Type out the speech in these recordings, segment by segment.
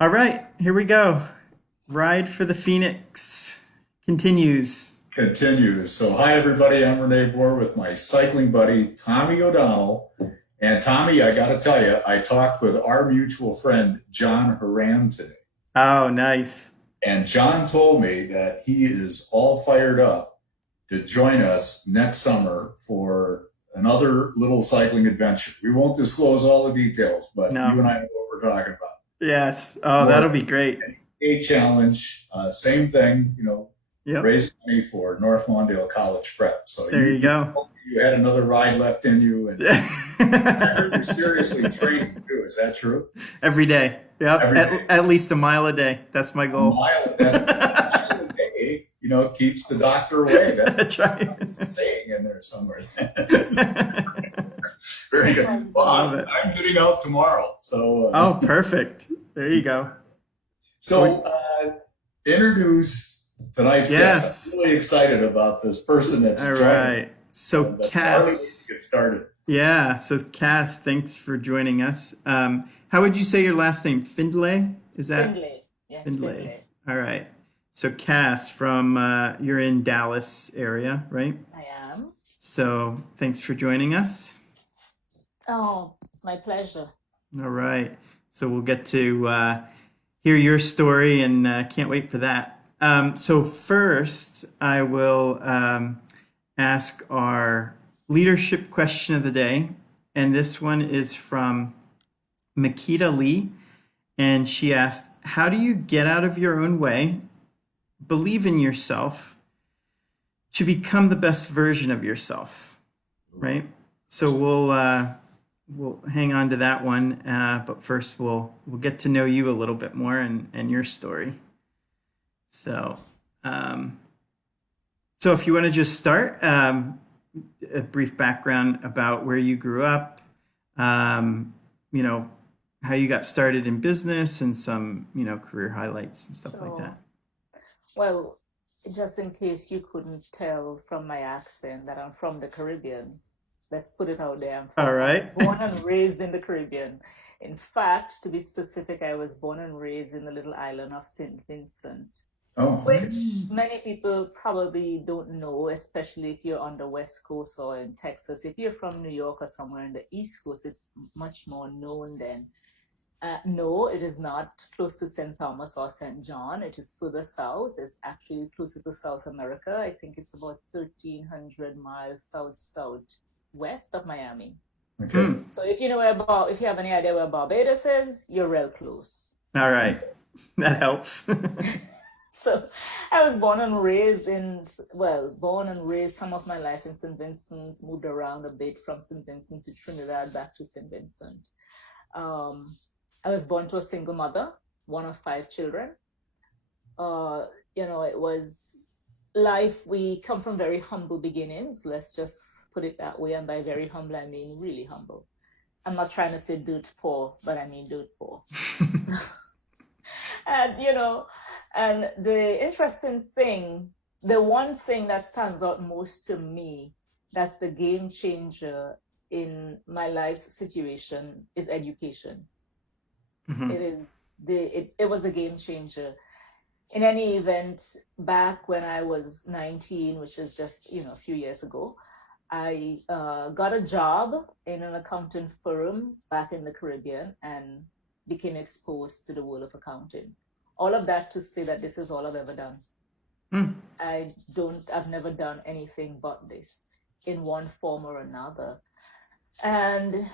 All right, here we go. Ride for the Phoenix continues. Continues. So, hi everybody. I'm Renee Bohr with my cycling buddy Tommy O'Donnell. And Tommy, I got to tell you, I talked with our mutual friend John Haran today, Oh, nice. and John told me that he is all fired up to join us next summer for another little cycling adventure. We won't disclose all the details, but you No. and I know what we're talking about. Yes. Oh, that'll More be great. a challenge, same thing, Yep. raise money for North Mondale College Prep. So There you you you go. told me you had another ride left in you, and I heard you're seriously training too. Is that true? Every day. Yep. Every day, At least a mile a day. That's my a goal. mile. That mile a day, keeps the doctor away. That's right. That's a saying in there somewhere. Very good. Well, Love I'm, it. I'm getting out tomorrow, so Oh, perfect. There you go. Well, so introduce tonight's guest. yes. I'm really excited about this person that's All joining. right. So, But Charlie, we Cass. can get started. Yeah. So, Cass, thanks for joining us. How would you say your last name? Findlay? Is that Findlay. Yes, Findlay? Findlay. All right. So, Cass, from you're in Dallas area, right? I am. So, thanks for joining us. Oh, my pleasure. All right. So, we'll get to hear your story and can't wait for that. So, first, I will ask our leadership question of the day. And this one is from Makita Lee. And she asked, how do you get out of your own way, believe in yourself to become the best version of yourself? Right? So we'll hang on to that one. But first we'll get to know you a little bit more and your story. So so if you want to just start, a brief background about where you grew up, you know, how you got started in business and some, career highlights and stuff like So, that. well, just in case you couldn't tell from my accent that I'm from the Caribbean, let's put it out there. All I was right. born and raised in the Caribbean. In fact, to be specific, I was born and raised in the little island of St. Vincent, Oh, okay. which many people probably don't know, especially if you're on the West Coast or in Texas. If you're from New York or somewhere in the East Coast, it's much more known then. No, it is not close to St. Thomas or St. John. It is further south. It's actually closer to South America. I think it's about 1,300 miles southwest of Miami. Okay. Hmm. So if you have any idea where Barbados is, you're real close. All right. That helps. So I was born and raised some of my life in St. Vincent, moved around a bit from St. Vincent to Trinidad, back to St. Vincent. Um, I was born to a single mother, one of five children. Uh, it was life. We come from very humble beginnings. Let's just put it that way. And by very humble, I mean really humble. I'm not trying to say dirt poor, but I mean dirt poor. And and the interesting thing, the one thing that stands out most to me, that's the game changer in my life's situation, is education. Hmm. It is it was a game changer. In any event, back when I was 19, which is just a few years ago, I got a job in an accounting firm back in the Caribbean and became exposed to the world of accounting. All of that to say that this is all I've ever done. Hmm. I've never done anything but this in one form or another. And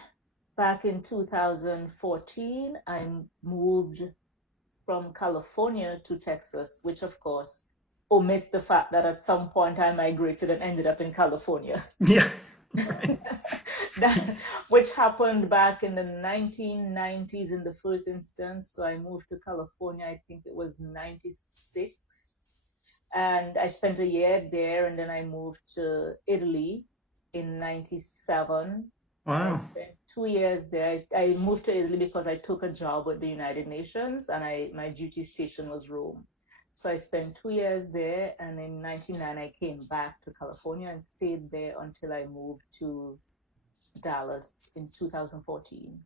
back in 2014, I moved from California to Texas, which of course omits the fact that at some point I migrated and ended up in California. Yeah. That, which happened back in the 1990s in the first instance. So I moved to California, I think it was 96. And I spent a year there, and then I moved to Italy in 97. And I Wow. spent 2 years there. I moved to Italy because I took a job with the United Nations, and my duty station was Rome. So I spent 2 years there, and in 99 I came back to California and stayed there until I moved to Dallas in 2014.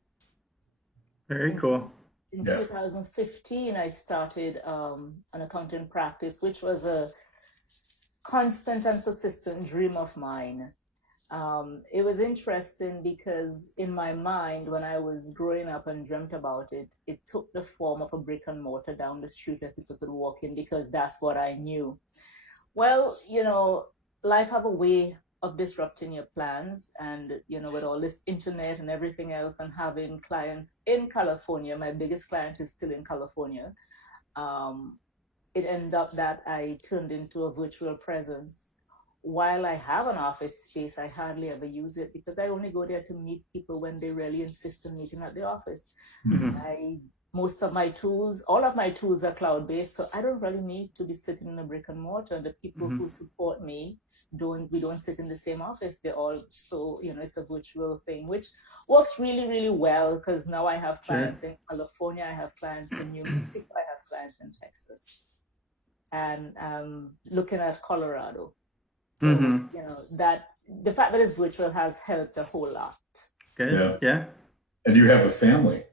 Very In cool. In Yeah. 2015, I started an accounting practice, which was a constant and persistent dream of mine. It was interesting because in my mind, when I was growing up and dreamt about it, it took the form of a brick and mortar down the street that people could walk in because that's what I knew. Well, life have a way of disrupting your plans, and with all this internet and everything else, and having clients in California, my biggest client is still in California. Um, it ended up that I turned into a virtual presence. While I have an office space, I hardly ever use it because I only go there to meet people when they really insist on meeting at the office. Mhm. I Most of my tools, all of my tools are cloud-based, so I don't really need to be sitting in a brick and mortar. The people Mhm. who support me we don't sit in the same office. They're all so it's a virtual thing, which works really, really well because now I have Sure. clients in California, I have clients in New Mexico, I have clients in Texas, and looking at Colorado. So Mhm. that the fact that it's virtual has helped a whole lot. Good. Yeah. Yeah. And you have a family.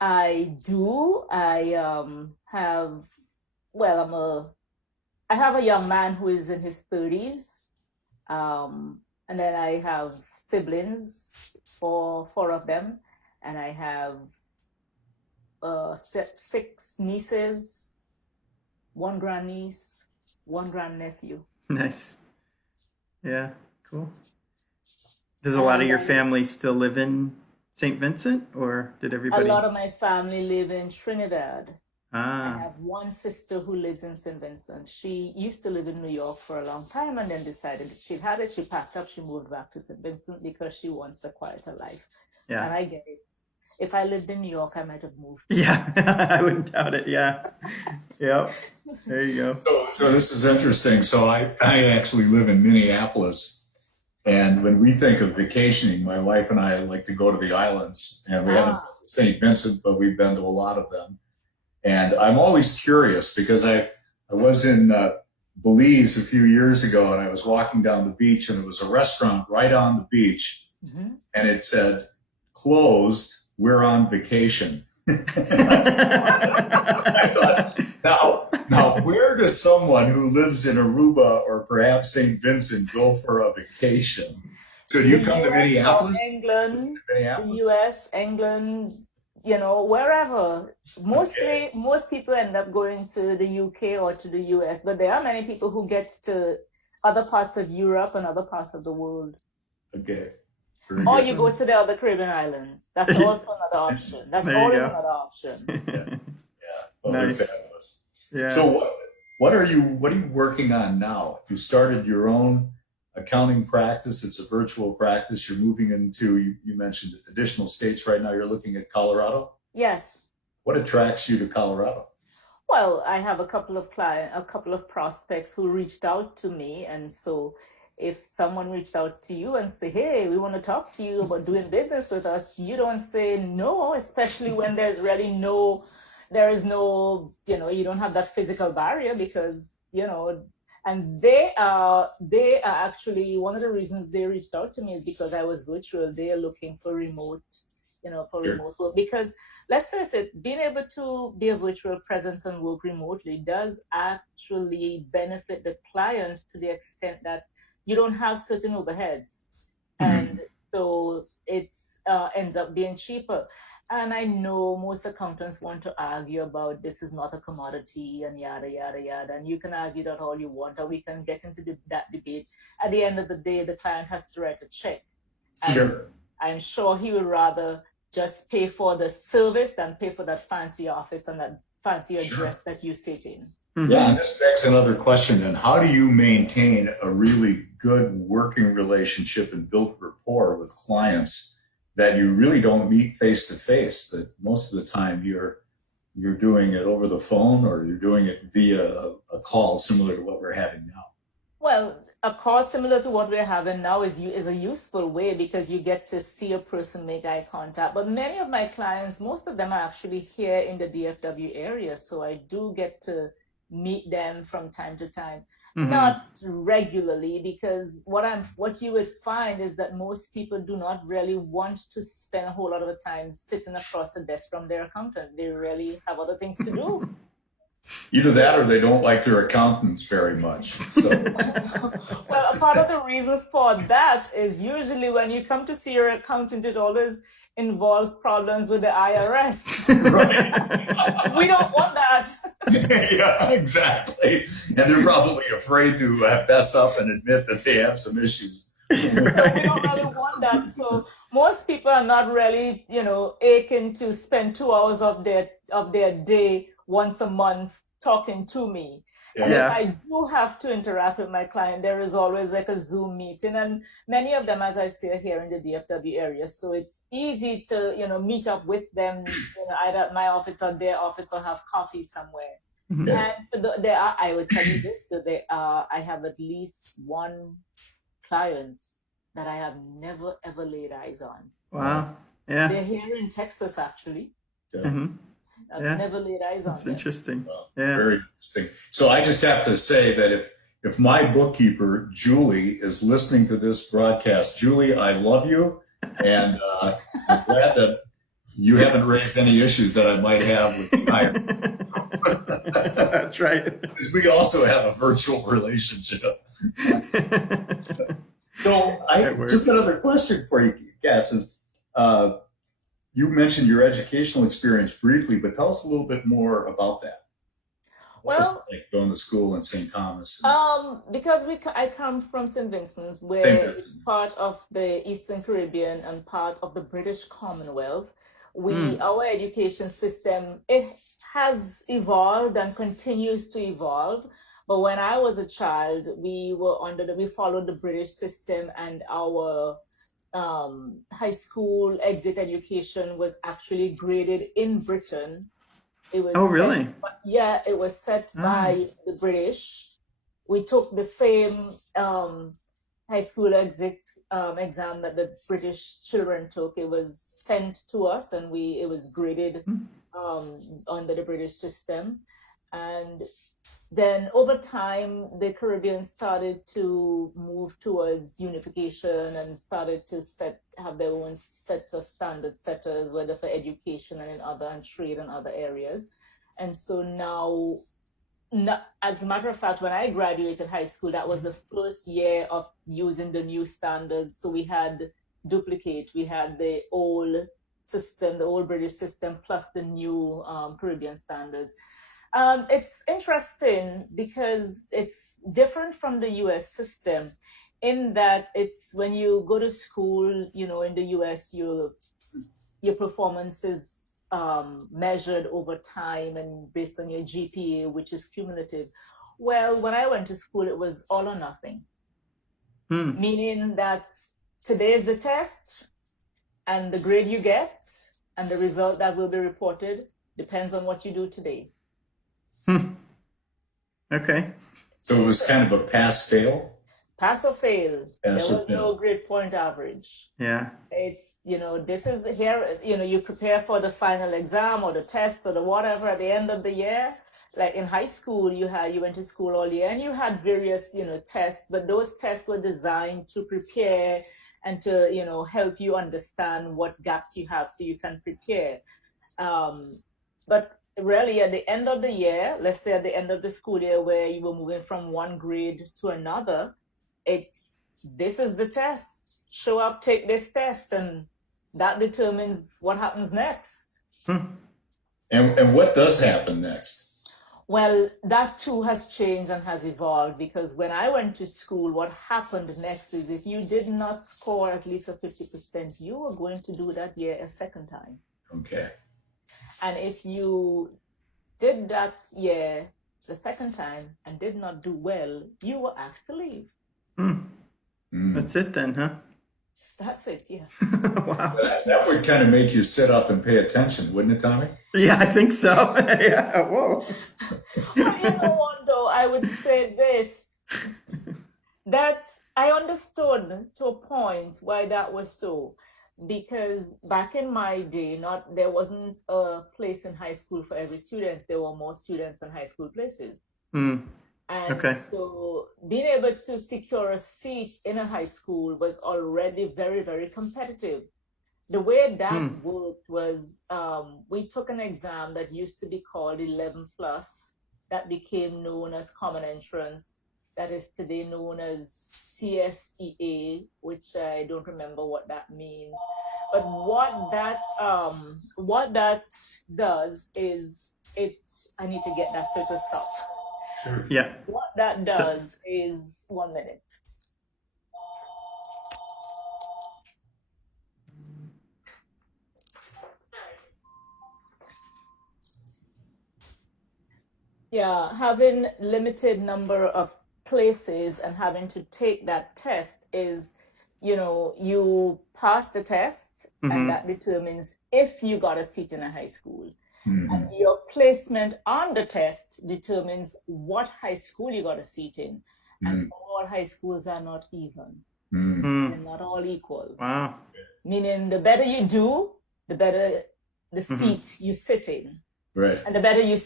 I do. Have well, I have a young man who is in his 30s. And then I have siblings, four of them, and I have six nieces, one grandniece, one grandnephew. Nice. Yeah. Cool. Does a lot of And your family still live in St. Vincent, or did a everybody? lot of my family live in Trinidad. I Ah. have one sister who lives in St. Vincent. She used to live in New York for a long time and then decided that she had it. She packed up, she moved back to St. Vincent because she wants a quieter life. Yeah. And I get it. If I lived in New York, I might have moved. Yeah. I wouldn't doubt it. Yeah. Yep. There you go. So this is interesting. So I actually live in Minneapolis. And when we think of vacationing, my wife and I like to go to the islands. And we haven't been to St. Vincent, but we've been to a lot of them. And I'm always curious because I was in Belize a few years ago and I was walking down the beach and it was a restaurant right on the beach Mhm. and it said, closed, we're on vacation. I thought, now, where does someone who lives in Aruba or perhaps St. Vincent go for a vacation? So do you The come to US or Minneapolis? England, the Minneapolis? US, England, wherever. Okay. Most people end up going to the UK or to the US, but there are many people who get to other parts of Europe and other parts of the world. Okay. Very Or good. you go to the other Caribbean islands. That's also another option. That's There you always go. another option. Yeah. Well, they're Nice. fabulous. Yeah. So what are you working on now? You started your own accounting practice. It's a virtual practice. You're moving into, you mentioned additional states right now. You're looking at Colorado. Yes. What attracts you to Colorado? Well, I have a couple of prospects who reached out to me, and so if someone reached out to you and say, "Hey, we want to talk to you about doing business with us," you don't say no, especially when there is no, you don't have that physical barrier because, and they are actually one of the reasons they reached out to me is because I was virtual. They are looking for Sure. remote work because let's face it, being able to be a virtual presence and work remotely does actually benefit the client to the extent that you don't have certain overheads. And so it ends up being cheaper. And I know most accountants want to argue about this is not a commodity and yada, yada, yada. And you can argue that all you want, or we can get into that debate. At the end of the day, the client has to write a check. And Sure. I'm sure he would rather just pay for the service than pay for that fancy office and that fancy address that you sit in. Yeah, and this begs another question then. How do you maintain a really good working relationship and build rapport with clients that you really don't meet face to face? That most of the time you're doing it over the phone or you're doing it via a call similar to what we're having now. Well, a call similar to what we're having now is a useful way because you get to see a person make eye contact. But many of my clients, most of them are actually here in the DFW area, so I do get to meet them from time to time. Not regularly, because what you would find is that most people do not really want to spend a whole lot of the time sitting across the desk from their accountant. They really have other things to do. Either that or they don't like their accountants very much. So. Well, a part of the reason for that is usually when you come to see your accountant, it always involves problems with the IRS. Right. We don't want that. Yeah, exactly. And they're probably afraid to fess up and admit that they have some issues. We don't really want that. So most people are not really, aching to spend 2 hours of their day once a month talking to me. And if I do have to interact with my client, there is always like a Zoom meeting, and many of them, as I say, are here in the DFW area. So it's easy to, meet up with them, either at my office or their office, or have coffee somewhere. And I would tell you this, that I have at least one client that I have never ever laid eyes on. Wow. Yeah. They're here in Texas, actually. I've never laid eyes on them. That's interesting. Well, very interesting. So I just have to say that if my bookkeeper, Julie, is listening to this broadcast, Julie, I love you. And I'm glad that you haven't raised any issues that I might have with the hire. That's right. Because we also have a virtual relationship. So just another question for you, Cas, is you mentioned your educational experience briefly, but tell us a little bit more about that. What was it like going to school in St. Thomas? Because I come from St. Vincent, where it's part of the Eastern Caribbean and part of the British Commonwealth. Our education system, it has evolved and continues to evolve. But when I was a child, we followed the British system, and our high school exit education was actually graded in Britain. It was really? It was set by the British. We took the same high school exit exam that the British children took. It was sent to us, and it was graded under the British system. And then over time, the Caribbean started to move towards unification and started to have their own sets of standard setters, whether for education and trade and other areas. And so now, as a matter of fact, when I graduated high school, that was the first year of using the new standards. So we had duplicate. We had the old system, the old British system, plus the new Caribbean standards. It's interesting because it's different from the US system in that it's when you go to school, in the US, your performance is measured over time and based on your GPA, which is cumulative. Well, when I went to school, it was all or nothing, meaning that today is the test, and the grade you get and the result that will be reported depends on what you do today. Okay. So it was kind of a pass-fail? Pass or fail. There was no grade point average. Yeah. It's, this is here, you prepare for the final exam or the test or the whatever at the end of the year. Like in high school, you went to school all year and you had various, tests, but those tests were designed to prepare and to, help you understand what gaps you have so you can prepare. But really at the end of the year, let's say at the end of the school year where you were moving from one grade to another, this is the test. Show up, take this test, and that determines what happens next. And what does happen next? Well, that too has changed and has evolved, because when I went to school, what happened next is if you did not score at least a 50%, you were going to do that year a second time. Okay. And if you did that year the second time and did not do well, you were asked to leave. That's it then, huh? That's it, yeah. Wow. That would kind of make you sit up and pay attention, wouldn't it, Tommy? Yeah, I think so. Yeah. Whoa. Well, you know what, though, I would say this, that I understood to a point why that was so. Because back in my day, there wasn't a place in high school for every student. There were more students than high school places. And And Okay. so being able to secure a seat in a high school was already very, very competitive. The way that Hmm. worked was we took an exam that used to be called 11 plus, that became known as Common Entrance, that is today known as CSEA, which I don't remember what that means. But what that does is it. I need to get that circle stop. Sure. Yeah. What that So, does is 1 minute. Yeah, having limited number of places and having to take that test is, you pass the test and hmm that determines if you got a seat in a high school. Hmm. And your placement on the test determines what high school you got a seat in. And Hmm. all high schools are not even. Hmm. They're not all equal. Wow. Meaning the better you do, the better the hmm seat you sit in. Right. And the better the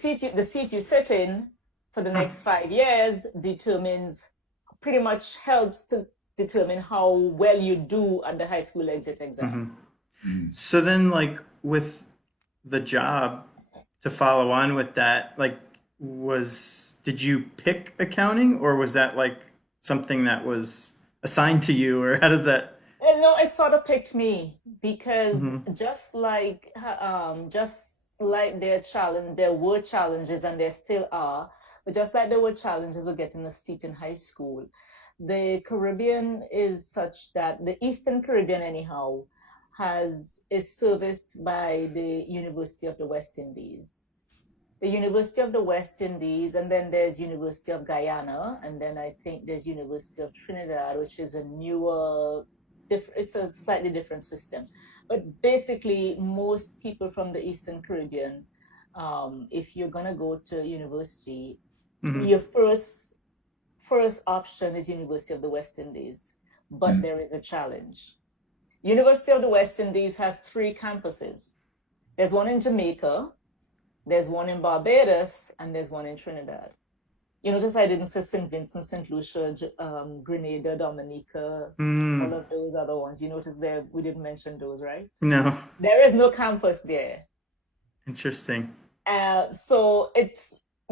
seat you sit in for the next 5 years pretty much helps to determine how well you do at the high school exit exam. Hmm. So then, like, with the job, to follow on with that, like, did you pick accounting, or was that like something that was assigned to you, or how does that? And no, it sort of picked me because hmm just like there were challenges and there still are, but just like there were challenges with getting a seat in high school, the Caribbean is such that the Eastern Caribbean anyhow is serviced by the University of the West Indies. The University of the West Indies, and then there's University of Guyana, and then I think there's University of Trinidad, which is a newer, it's a slightly different system. But basically, most people from the Eastern Caribbean, if you're gonna go to university, hmm your first option is University of the West Indies, but there is a challenge. University of the West Indies has 3 campuses. There's one in Jamaica, there's one in Barbados, and there's one in Trinidad. You notice I didn't say St. Vincent, St. Lucia, Grenada, Dominica, all Mm, of those other ones. You notice there we didn't mention those, right? no. There is no campus there. Interesting. So it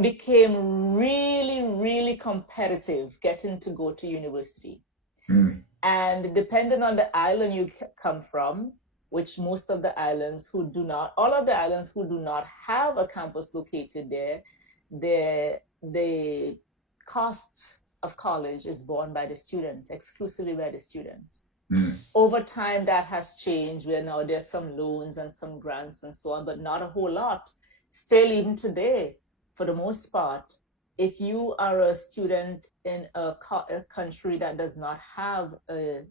became really, really competitive getting to go to university. Hmm. And depending on the island you come from, which most of the islands who do not, all of the islands who do not have a campus located there, the cost of college is borne by the student, exclusively by the student. Hmm. Over time, that has changed, where now there's some loans and some grants and so on, but not a whole lot. Still, even today, for the most part, if you are a student in a country that does not have a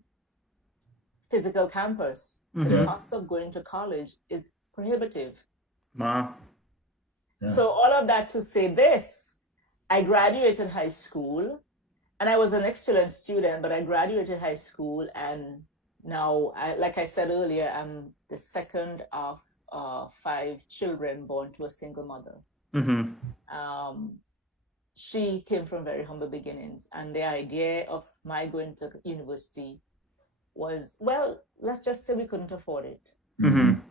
physical campus, the hmm cost of going to college is prohibitive. Wow. Yeah. So, all of that to say this, I graduated high school and I was an excellent student, but I graduated high school and now, like I said earlier, I'm the second of 5 children born to a single mother. hmm Um, she came from very humble beginnings, and the idea of my going to university was, well, let's just say we couldn't afford it.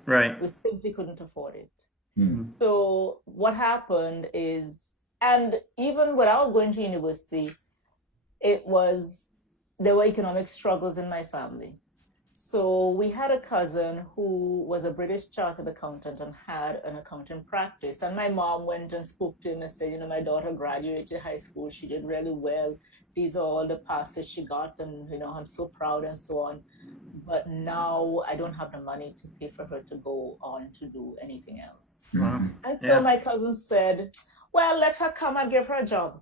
Right. We simply couldn't afford it. Hmm. So what happened is, and even without going to university, there were economic struggles in my family. So we had a cousin who was a British chartered accountant and had an accounting practice. And my mom went and spoke to him and said, my daughter graduated high school. She did really well. These are all the passes she got. And, I'm so proud and so on. But now I don't have the money to pay for her to go on to do anything else. Wow. And so Yeah. my cousin said, well, let her come and give her a job.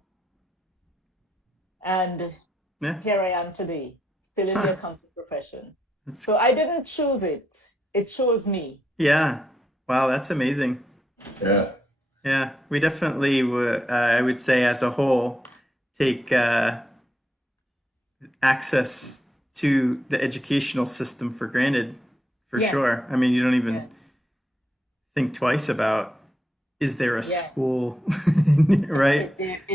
And Yeah. here I am today, still in the Huh. accounting profession. That's, So I didn't choose it. It chose me. yeah. Wow. That's amazing. Yeah. Yeah. We definitely would, I would say, as a whole, take access to the educational system for granted, for Yes. sure. I mean, you don't even Yes. think twice about is there a Yes. school, right?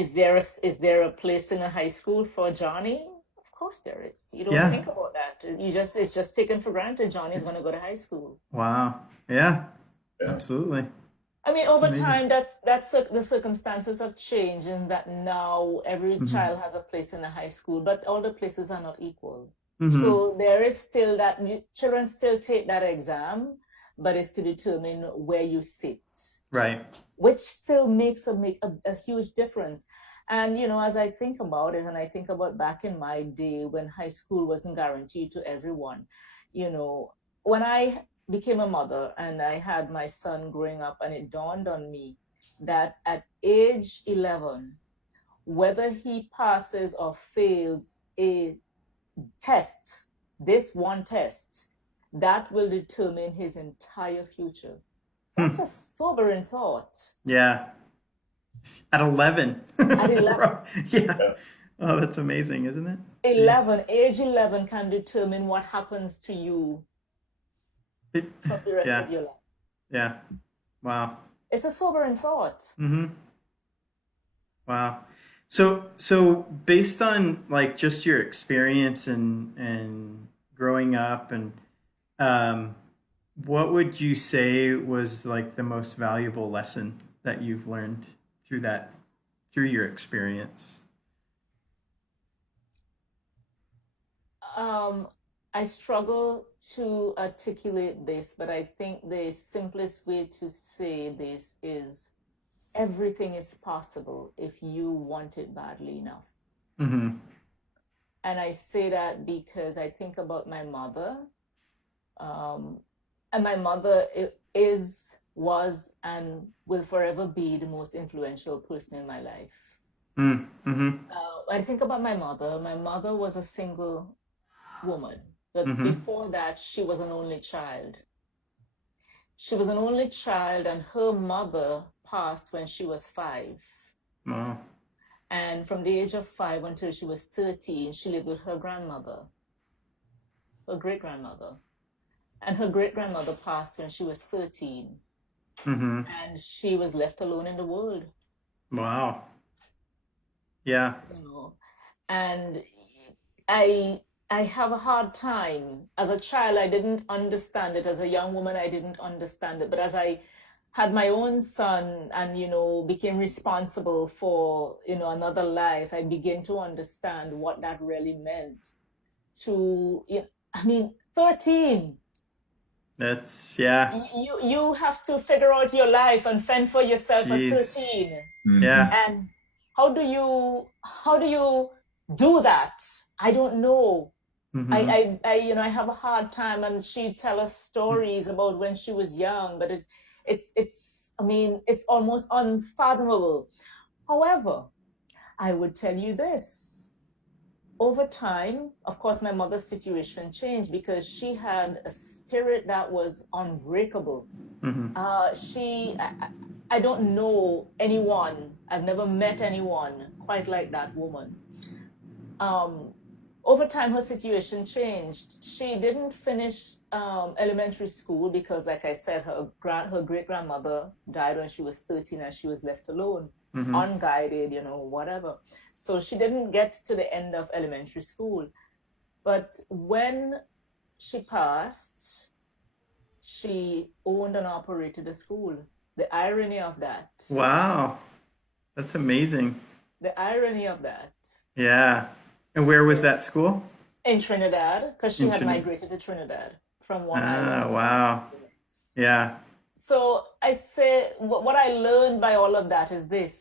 Is there a place in a high school for Johnny? Of course there is. You don't Yeah. think about that. It's just taken for granted Johnny's going to go to high school. Wow. Yeah, Yeah. absolutely. I mean, It's over amazing. time, the circumstances have changed, in that now every Hmm. child has a place in a high school, but all the places are not equal. Hmm. So there is still that children still take that exam, but it's to determine where you sit, Right. which still make a huge difference. And as I think about it, and I think about back in my day when high school wasn't guaranteed to everyone, you know, when I became a mother and I had my son growing up, and it dawned on me that at age 11, whether he passes or fails a test, this one test, that will determine his entire future. That's Hmm. a sobering thought. Yeah. At 11. At 11, Yeah. Yeah. Oh, that's amazing, isn't it? Jeez. 11, age 11 can determine what happens to you It- for the rest yeah. of your life. Yeah. Wow. It's a sobering thought. Hmm. Wow. So based on like just your experience and growing up and um, what would you say was like the most valuable lesson that you've learned through that through your experience? Um, I struggle to articulate this, but I think the simplest way to say this is everything is possible if you want it badly enough. Hmm. And I say that because I think about my mother. Um, and my mother was, and will forever be the most influential person in my life. Mm-hmm. I think about my mother. My mother was a single woman, but Hmm. before that, she was an only child. She was an only child, and her mother passed when she was 5. Wow. And from the age of 5 until she was 13, she lived with her grandmother, her great grandmother. And her great grandmother passed when she was 13, Hmm. and she was left alone in the world, Wow. Yeah. you know. And I I have a hard time. As a child, I didn't understand it. As a young woman, I didn't understand it. But as I had my own son and became responsible for another life, I began to understand what that really meant. I mean, 13. That's yeah. You have to figure out your life and fend for yourself at Jeez. 13. Mhm. Yeah. And how do you do that? I don't know. Hmm. I have a hard time, and she'd tell us stories about when she was young, but it's I mean, it's almost unfathomable. However, I would tell you this. Over time, of course, my mother's situation changed because she had a spirit that was unbreakable. Hmm. I don't know anyone, I've never met anyone quite like that woman. Um, Over time, her situation changed. She didn't finish elementary school because, like I said, her great grandmother died when she was 13, and she was left alone, Hmm. unguided, whatever. So she didn't get to the end of elementary school. But when she passed, she owned and operated a school. The irony of that. Wow. That's amazing. The irony of that. Yeah. And where was that school? In Trinidad, because she In had Trinidad. migrated to Trinidad from one Ah, island wow. to the next. Yeah. So I say, what I learned by all of that is this: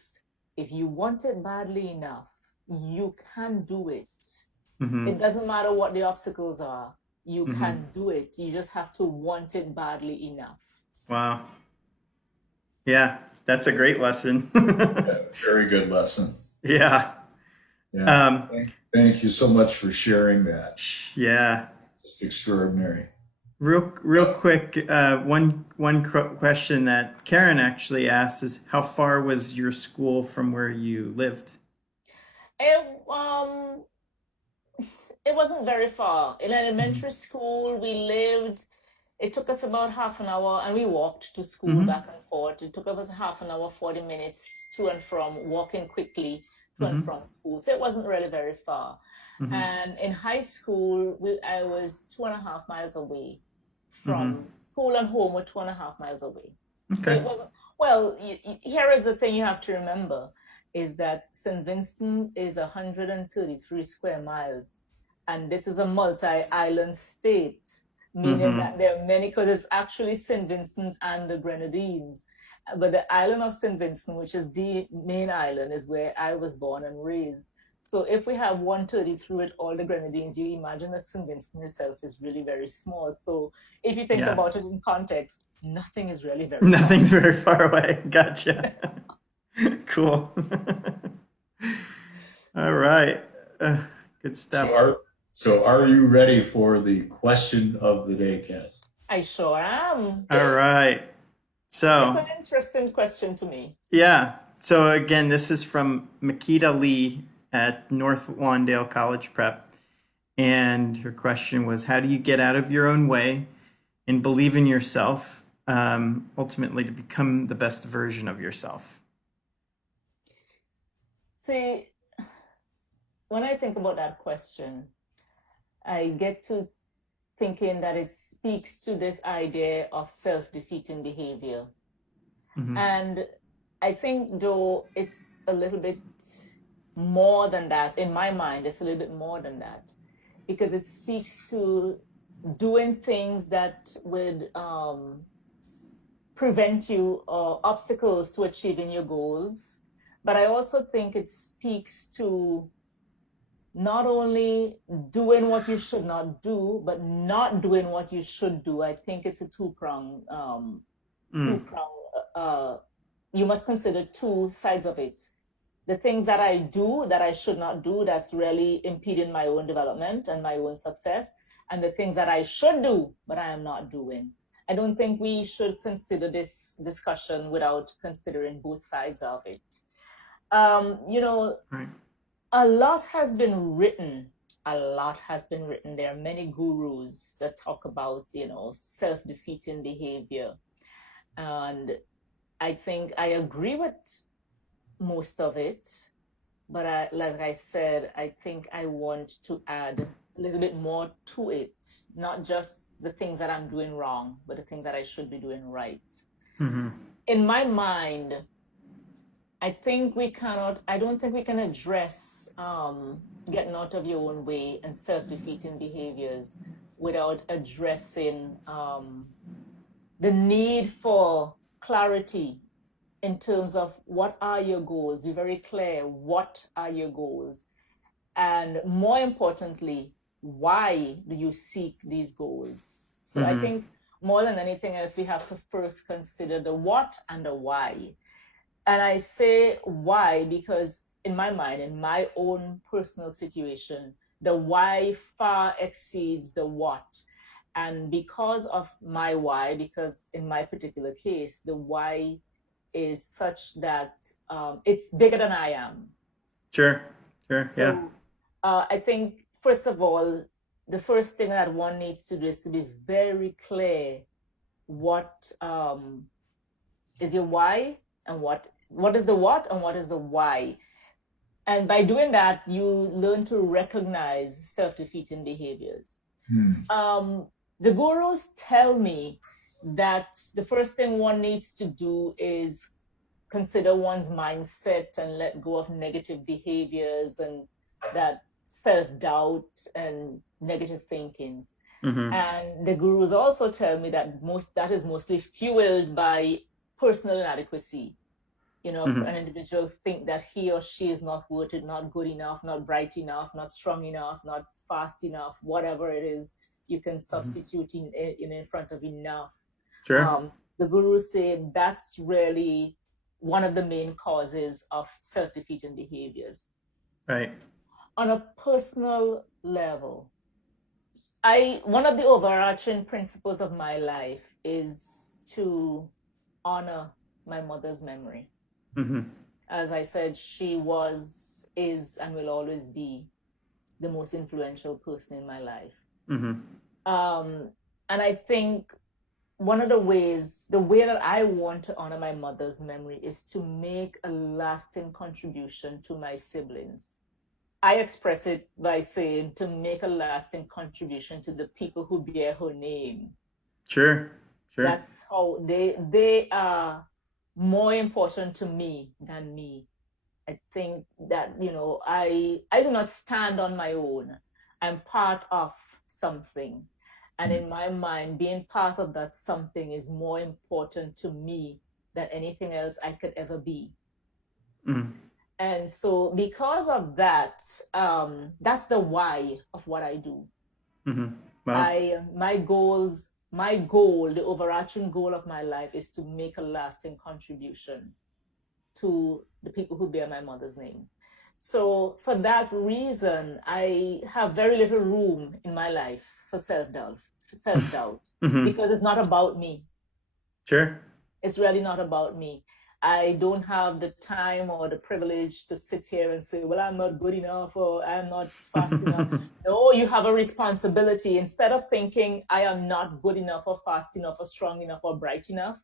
if you want it badly enough, you can do it. Hmm. It doesn't matter what the obstacles are, you Hmm. can do it. You just have to want it badly enough. Wow. Yeah, that's a great lesson. Very good lesson. Yeah. Yeah. Um, Thank you so much for sharing that. yeah. Just extraordinary. Real quick, one question that Karen actually asked is how far was your school from where you lived? It, um, it wasn't very far. In Hmm. elementary school, we lived It took us about half an hour, and we walked to school back and forth. It took us half an hour, 40 minutes to and from, walking quickly to and from school. So it wasn't really very far. And in high school, I was 2.5 miles away from school, and home were 2.5 miles away. So Okay. it wasn't, well, here is the thing you have to remember is that St. Vincent is 133 square miles, and this is a multi-island state, meaning that there are many, because it's actually St. Vincent and the Grenadines. But the island of St. Vincent, which is the main island, is where I was born and raised. So if we have 133 with all the Grenadines, you imagine that St. Vincent itself is really very small. So if you think Yeah. about it in context, nothing is really very Nothing's very far away. Gotcha. Cool. All right. Good stuff. So are you ready for the question of the day, Cass? I sure am. All right. It's So, an interesting question to me. yeah. So, again, this is from Makita Lee at North Lawndale College Prep. And her question was, how do you get out of your own way and believe in yourself, ultimately to become the best version of yourself? See, when I think about that question, I get to thinking that it speaks to this idea of self-defeating behavior. And I think, though, it's a little bit more than that. In my mind, it's a little bit more than that, because it speaks to doing things that would prevent you or obstacles to achieving your goals. But I also think it speaks to not only doing what you should not do, but not doing what you should do. I think it's a two-prong. You must consider two sides of it. The things that I do that I should not do, that's really impeding my own development and my own success, and the things that I should do, but I am not doing. I don't think we should consider this discussion without considering both sides of it. Right. A lot has been written. A lot has been written. There are many gurus that talk about, self-defeating behavior. And I think I agree with most of it. But like I said, I think I want to add a little bit more to it. Not just the things that I'm doing wrong, but the things that I should be doing right. In my mind, I don't think we can address getting out of your own way and self-defeating behaviors without addressing the need for clarity in terms of what are your goals. Be very clear, what are your goals? And more importantly, why do you seek these goals? So I think more than anything else, we have to first consider the what and the why. And I say why because in my mind, in my own personal situation, the why far exceeds the what. And because of my why, because in my particular case, the why is such that it's bigger than I am. Sure. Yeah. So I think, first of all, the first thing that one needs to do is to be very clear what is your why and what is the what and what is the why. And by doing that, you learn to recognize self-defeating behaviors. The gurus tell me that the first thing one needs to do is consider one's mindset and let go of negative behaviors and that self-doubt and negative thinkings. And the gurus also tell me that that is mostly fueled by personal inadequacy. An individual think that he or she is not worth it, not good enough, not bright enough, not strong enough, not fast enough, whatever it is you can substitute in front of enough. Sure. The gurus say that's really one of the main causes of self-defeating behaviors. Right. On a personal level, one of the overarching principles of my life is to honor my mother's memory. As I said, she was, is, and will always be the most influential person in my life. And I think one of the ways, the way that I want to honor my mother's memory is to make a lasting contribution to my siblings. I express it by saying to make a lasting contribution to the people who bear her name. Sure. That's how they are more important to me than me. I think that, I do not stand on my own. I'm part of something. And in my mind, being part of that something is more important to me than anything else I could ever be. Mm. And so because of that, that's the why of what I do. Mm-hmm. Wow. My goal, the overarching goal of my life is to make a lasting contribution to the people who bear my mother's name. So for that reason, I have very little room in my life for self-doubt, Mm-hmm. because it's not about me. Sure. It's really not about me. I don't have the time or the privilege to sit here and say, well, I'm not good enough or I'm not fast enough. No, you have a responsibility. Instead of thinking I am not good enough or fast enough or strong enough or bright enough,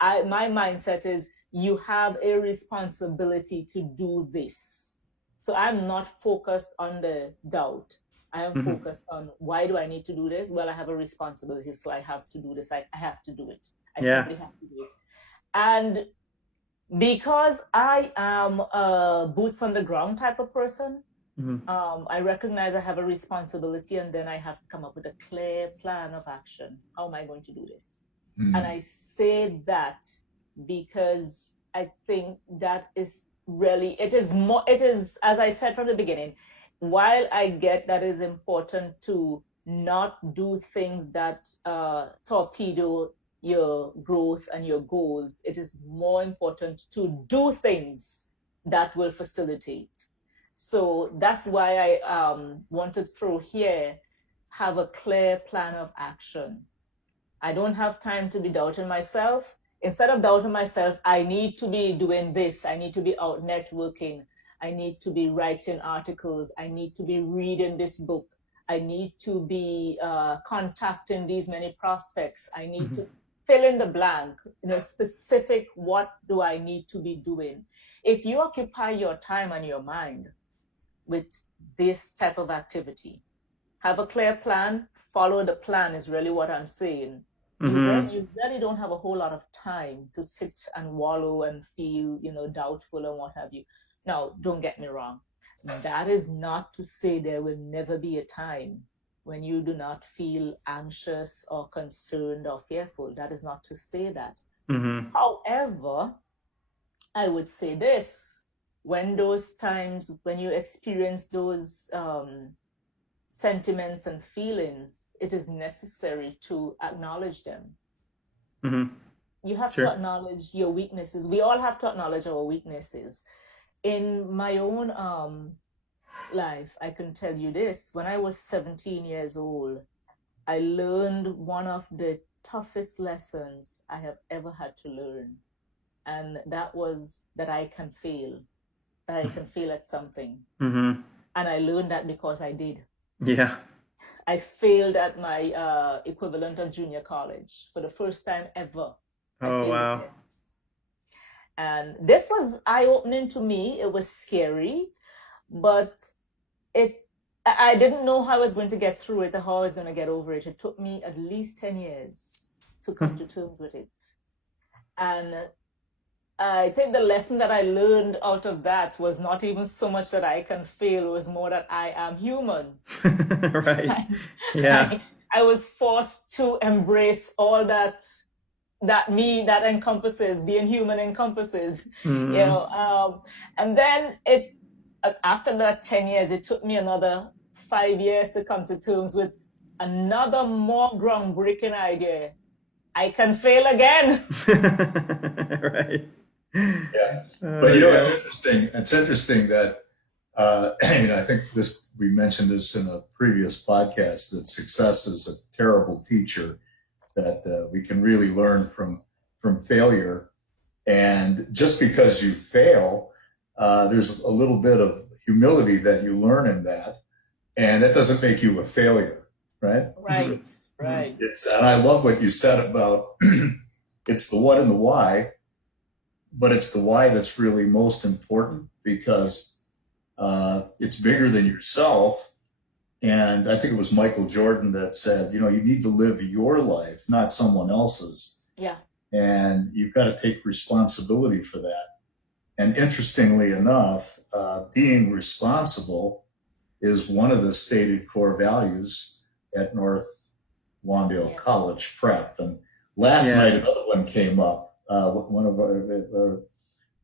my mindset is you have a responsibility to do this. So I'm not focused on the doubt. I am focused on, why do I need to do this? Well, I have a responsibility, so I have to do this. I have to do it. I simply have to do it. And because I am a boots on the ground type of person, I recognize I have a responsibility, and then I have to come up with a clear plan of action. How am I going to do this? And I say that because I think that is really, it is, as I said from the beginning, while I get that is important to not do things that torpedo your growth and your goals, it is more important to do things that will facilitate. So that's why I want to throw here, have a clear plan of action. I don't have time to be doubting myself. Instead of doubting myself, I need to be doing this. I need to be out networking. I need to be writing articles. I need to be reading this book. I need to be contacting these many prospects. I need to fill in the blank, specific, what do I need to be doing? If you occupy your time and your mind with this type of activity, have a clear plan, follow the plan is really what I'm saying. You really don't have a whole lot of time to sit and wallow and feel, doubtful and what have you. Now, don't get me wrong. That is not to say there will never be a time when you do not feel anxious or concerned or fearful. That is not to say that. However, I would say this, when those times, when you experience those sentiments and feelings, it is necessary to acknowledge them. You have to acknowledge your weaknesses. We all have to acknowledge our weaknesses. In my own life, I can tell you this. When I was 17 years old, I learned one of the toughest lessons I have ever had to learn. And that was that I can fail at something. And I learned that because I did. Yeah. I failed at my equivalent of junior college for the first time ever. Oh, wow. And this was eye-opening to me. It was scary, but I didn't know how I was going to get through it or how I was going to get over it. It took me at least 10 years to come to terms with it. And I think the lesson that I learned out of that was not even so much that I can fail, it was more that I am human. Right. Yeah. I was forced to embrace all that that encompasses, being human encompasses, and then after that 10 years, it took me another 5 years to come to terms with another more groundbreaking idea. I can fail again. Right. Yeah. But it's interesting. It's interesting that, I think we mentioned this in a previous podcast, that success is a terrible teacher, that we can really learn from failure. And just because you fail, there's a little bit of humility that you learn in that. And that doesn't make you a failure, right? Right. Right. And I love what you said about it's the what and the why, but it's the why that's really most important because it's bigger than yourself. And I think it was Michael Jordan that said, you know, you need to live your life, not someone else's. Yeah. And you've got to take responsibility for that. And interestingly enough, being responsible is one of the stated core values at North Lawndale Yeah. College Prep. And last Yeah. night, another one came up. One of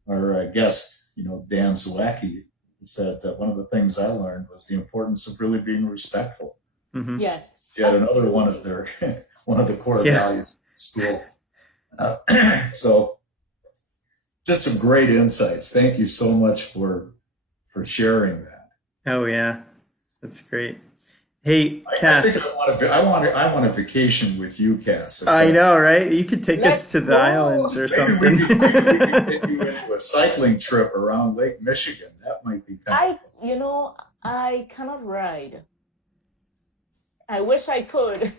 our guests, you know, Dan Zawacki, said that one of the things I learned was the importance of really being respectful. Mm-hmm. Yes. Yet another one of Absolutely. their one of the core Yeah. values of school. So just some great insights. Thank you so much for sharing that. Oh yeah, that's great. Hey, I Cass. think I want a vacation with you, Cass. I know, right? You could take us Let's to the go. islands or something. Maybe we could get you into a cycling trip around Lake Michigan. That might be kind of I cannot ride. I wish I could.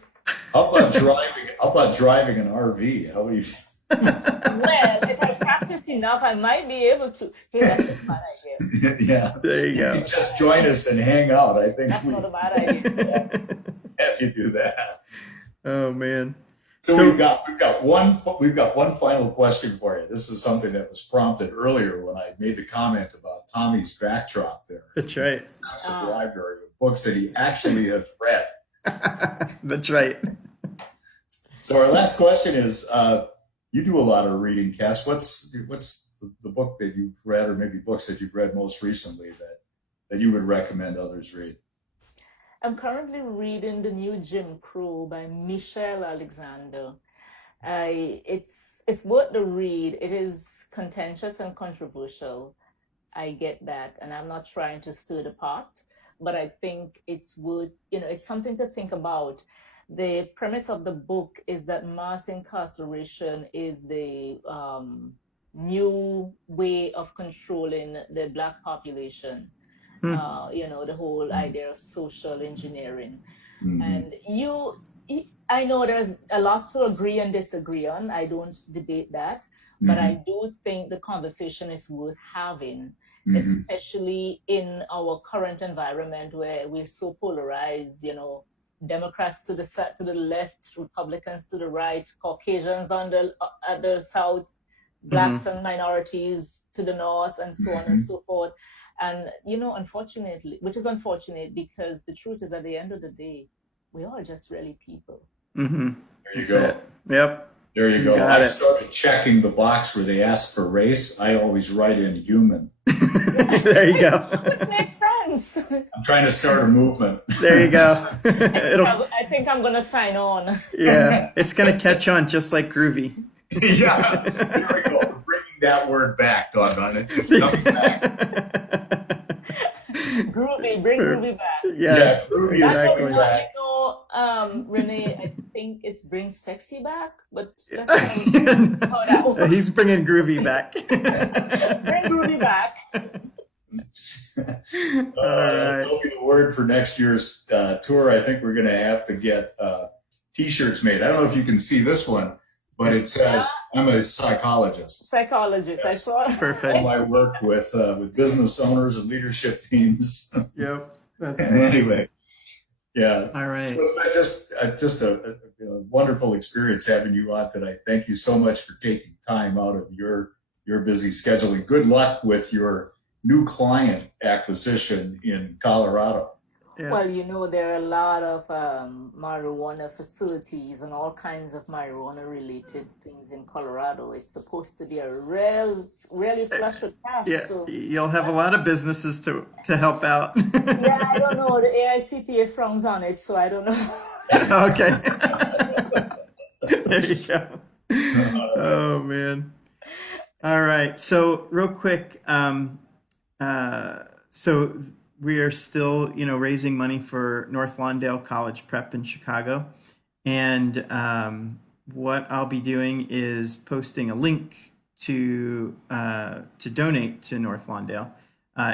How about driving? How about driving an RV? How do you? Well, if I practice enough, I might be able to. Hey, that's a bad idea. Yeah, There you you go. can just join us and hang out. I think That's we not a bad idea. have you do that. Oh man. So, So- we've got one final question for you. This is something that was prompted earlier when I made the comment about Tommy's backdrop there. That's right. Massive library of books that he actually has read. That's right. So our last question is, you do a lot of reading, Cass. What's the book that you've read, or maybe books that you've read most recently that you would recommend others read? I'm currently reading The New Jim Crow by Michelle Alexander. It's worth the read. It is contentious and controversial. I get that, and I'm not trying to stir the pot, but I think it's worth, it's something to think about. The premise of the book is that mass incarceration is the new way of controlling the Black population. The whole idea of social engineering. Mm-hmm. And I know there's a lot to agree and disagree on. I don't debate that, but I do think the conversation is worth having, especially in our current environment where we're so polarized. Democrats to the left, Republicans to the right, Caucasians at the south, blacks and minorities to the north, and so on and so forth. And unfortunately, which is unfortunate, because the truth is, at the end of the day, we are just really people. Mm-hmm. There you go. Yep. There you go. Got I it. started checking the box where they ask for race. I always write in human. There you go. Which makes sense. I'm trying to start a movement. There you go. I think I'm gonna sign on. Yeah, it's gonna catch on just like groovy. Yeah, there we go. We're bringing that word back, doggone it. It's coming back. Groovy, bring groovy back. Yes, Yeah, groovy That's exactly. Renee, I think it's bring sexy back, but that's how that works. He's bringing groovy back. Bring groovy back. That'll be the word for next year's tour. I think we're going to have to get T-shirts made. I don't know if you can see this one, but it says, "I'm a psychologist." Psychologist. Yes. I saw. Perfect. All I work with business owners and leadership teams. Yep. That's Anyway, yeah. all right. So it's been just a wonderful experience having you on today. Thank you so much for taking time out of your busy schedule, and good luck with your new client acquisition in Colorado. Yeah. Well, there are a lot of marijuana facilities and all kinds of marijuana related things in Colorado. It's supposed to be a really flush with cash. Yeah, So, you'll have a lot of businesses to help out. yeah, I don't know. The AICPA frowns on it, so I don't know. Okay. There you go. Oh man. All right. So real quick, so we are still, raising money for North Lawndale College Prep in Chicago, and what I'll be doing is posting a link to donate to North Lawndale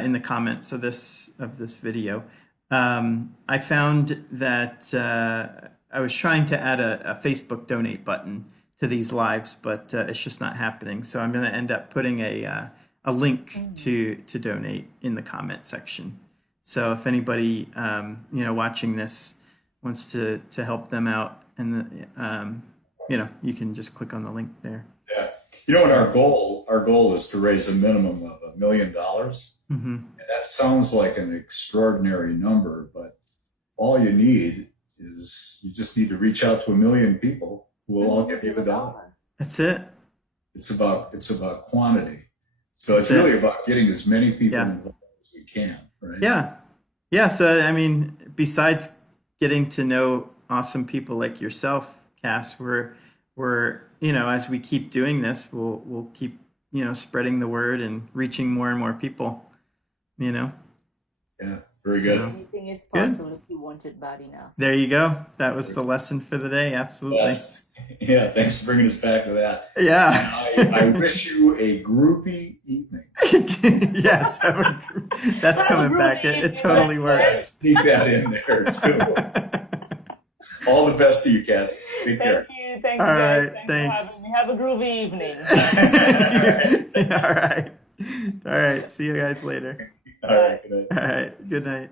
in the comments of this video. I found that I was trying to add a Facebook donate button to these lives, but it's just not happening. So I'm going to end up putting a link to donate in the comment section. So if anybody watching this wants to help them out, and you can just click on the link there. Yeah. And our goal is to raise a minimum of $1 million. Mm-hmm. And that sounds like an extraordinary number, but all you need is you just need to reach out to 1 million people who will all give you $1. That's it. It's about quantity. So it's really about getting as many people involved as we can, right? Yeah. Yeah. So, I mean, besides getting to know awesome people like yourself, Cas, we're as we keep doing this, we'll keep, spreading the word and reaching more and more people, Yeah. Very good. Anything is possible if you want it bad enough. There you go. That was the lesson for the day. Absolutely. Thanks for bringing us back to that. Yeah. I wish you a groovy evening. Yes, that's coming back. It totally works. Sneak that in there too. All the best to you, Cas. Take care. Thank you. All Guys. right, Thanks. Have a groovy evening. All right. See you guys later. All right. Good night. All right. Good night.